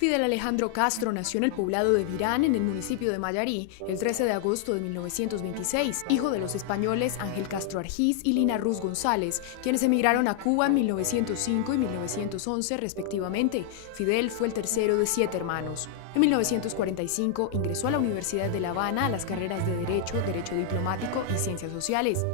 Fidel Alejandro Castro nació en el poblado de Virán, en el municipio de Mayarí, el 13 de agosto de 1926, hijo de los españoles Ángel Castro Argís y Lina Ruz González, quienes emigraron a Cuba en 1905 y 1911 respectivamente. Fidel fue el tercero de 7 hermanos. En 1945 ingresó a la Universidad de La Habana a las carreras de Derecho, Derecho Diplomático y Ciencias Sociales.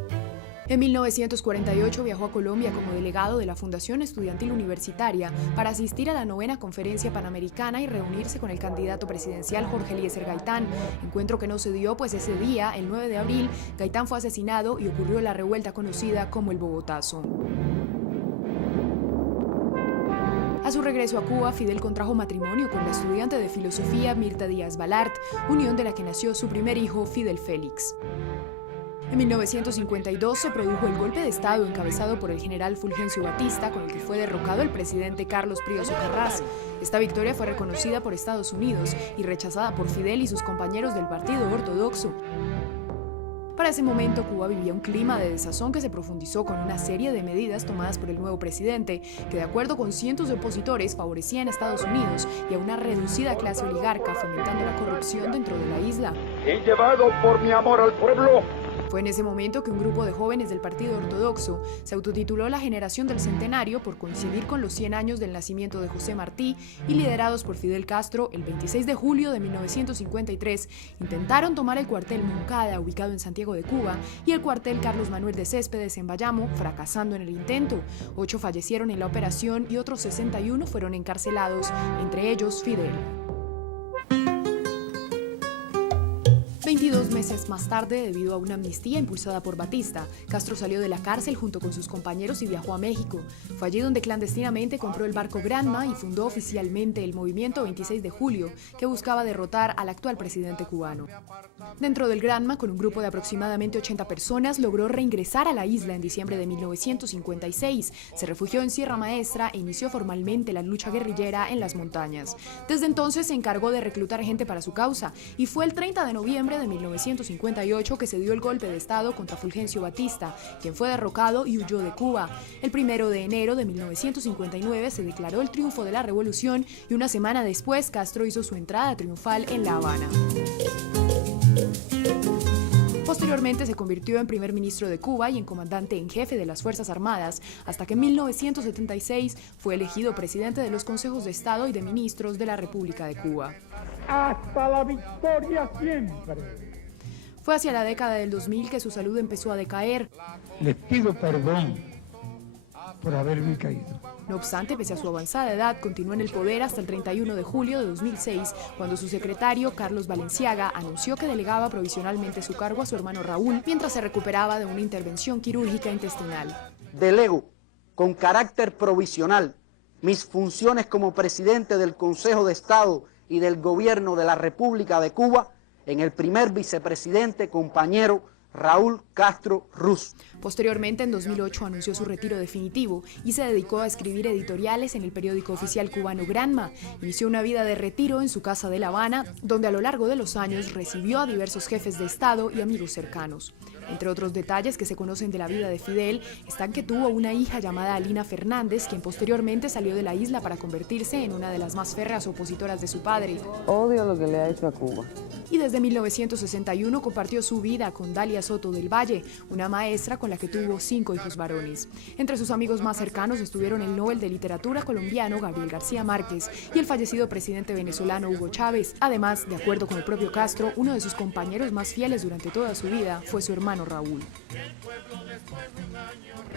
En 1948 viajó a Colombia como delegado de la Fundación Estudiantil Universitaria para asistir a la 9ª Conferencia Panamericana y reunirse con el candidato presidencial Jorge Eliezer Gaitán, encuentro que no se dio pues ese día, el 9 de abril, Gaitán fue asesinado y ocurrió la revuelta conocida como el Bogotazo. A su regreso a Cuba, Fidel contrajo matrimonio con la estudiante de filosofía Mirta Díaz Balart, unión de la que nació su primer hijo, Fidel Félix. En 1952 se produjo el golpe de Estado encabezado por el general Fulgencio Batista, con el que fue derrocado el presidente Carlos Prioso Carras. Esta victoria fue reconocida por Estados Unidos y rechazada por Fidel y sus compañeros del Partido Ortodoxo. Para ese momento, Cuba vivía un clima de desazón que se profundizó con una serie de medidas tomadas por el nuevo presidente, que de acuerdo con cientos de opositores favorecían a Estados Unidos y a una reducida clase oligarca, fomentando la corrupción dentro de la isla. He llevado por mi amor al pueblo. Fue en ese momento que un grupo de jóvenes del Partido Ortodoxo se autotituló la Generación del Centenario por coincidir con los 100 años del nacimiento de José Martí y liderados por Fidel Castro, el 26 de julio de 1953, intentaron tomar el cuartel Moncada, ubicado en Santiago de Cuba, y el cuartel Carlos Manuel de Céspedes en Bayamo, fracasando en el intento. 8 fallecieron en la operación y otros 61 fueron encarcelados, entre ellos Fidel. 22 meses más tarde, debido a una amnistía impulsada por Batista, Castro salió de la cárcel junto con sus compañeros y viajó a México. Fue allí donde clandestinamente compró el barco Granma y fundó oficialmente el movimiento 26 de julio, que buscaba derrotar al actual presidente cubano. Dentro del Granma, con un grupo de aproximadamente 80 personas, logró reingresar a la isla en diciembre de 1956. Se refugió en Sierra Maestra e inició formalmente la lucha guerrillera en las montañas. Desde entonces se encargó de reclutar gente para su causa y fue el 30 de noviembre de 1958 que se dio el golpe de Estado contra Fulgencio Batista, quien fue derrocado y huyó de Cuba. El 1 de enero de 1959 se declaró el triunfo de la revolución y una semana después Castro hizo su entrada triunfal en La Habana. Posteriormente se convirtió en primer ministro de Cuba y en comandante en jefe de las Fuerzas Armadas, hasta que en 1976 fue elegido presidente de los Consejos de Estado y de Ministros de la República de Cuba. Hasta la victoria siempre. Fue hacia la década del 2000 que su salud empezó a decaer. Les pido perdón por haberme caído. No obstante, pese a su avanzada edad, continuó en el poder hasta el 31 de julio de 2006, cuando su secretario, Carlos Valenciaga, anunció que delegaba provisionalmente su cargo a su hermano Raúl, mientras se recuperaba de una intervención quirúrgica intestinal. Delego, con carácter provisional, mis funciones como presidente del Consejo de Estado y del Gobierno de la República de Cuba en el primer vicepresidente, compañero Raúl Castro Ruz. Posteriormente, en 2008, anunció su retiro definitivo y se dedicó a escribir editoriales en el periódico oficial cubano Granma. Inició una vida de retiro en su casa de La Habana, donde a lo largo de los años recibió a diversos jefes de Estado y amigos cercanos. Entre otros detalles que se conocen de la vida de Fidel están que tuvo una hija llamada Alina Fernández, quien posteriormente salió de la isla para convertirse en una de las más férreas opositoras de su padre. Odio lo que le ha hecho a Cuba. Y desde 1961 compartió su vida con Dalia Soto del Valle, una maestra con la que tuvo 5 hijos varones. Entre sus amigos más cercanos estuvieron el Nobel de Literatura colombiano Gabriel García Márquez y el fallecido presidente venezolano Hugo Chávez. Además, de acuerdo con el propio Castro, uno de sus compañeros más fieles durante toda su vida fue su hermano Raúl.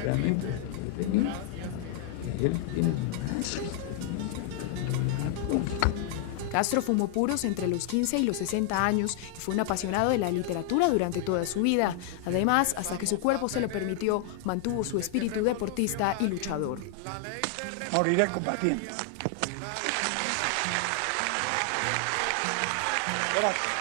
Realmente tenía que él tiene. Castro fumó puros entre los 15 y los 60 años y fue un apasionado de la literatura durante toda su vida. Además, hasta que su cuerpo se lo permitió, mantuvo su espíritu deportista y luchador. Moriré combatiendo. Gracias.